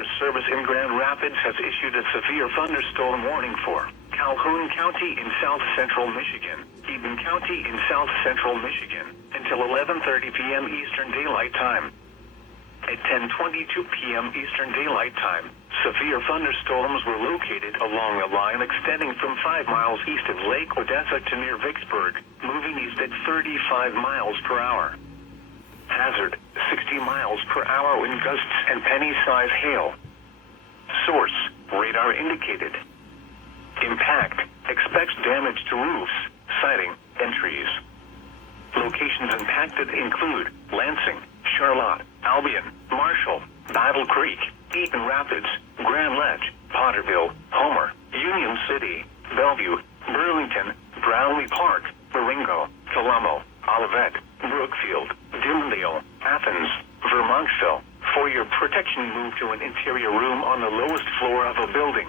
Weather Service in Grand Rapids has issued a severe thunderstorm warning for Calhoun County in south central Michigan, Eden County in south central Michigan, until 11:30 p.m. Eastern Daylight Time. At 10:22 p.m. Eastern Daylight Time, severe thunderstorms were located along a line extending from 5 miles east of Lake Odessa to near Vicksburg, moving east at 35 miles per hour. Hazard, 60 miles per hour wind gusts and penny-size hail. Source, radar indicated. Impact, expects damage to roofs, siding, and trees. Locations impacted include Lansing, Charlotte, Albion, Marshall, Battle Creek, Eaton Rapids, Grand Ledge, Potterville, Homer, Union City, Bellevue, Burlington, Brownlee Park, Marengo, Colombo, Olivet, Brookfield, Dimondale, Athens, Vermontville. For your protection, move to an interior room on the lowest floor of a building.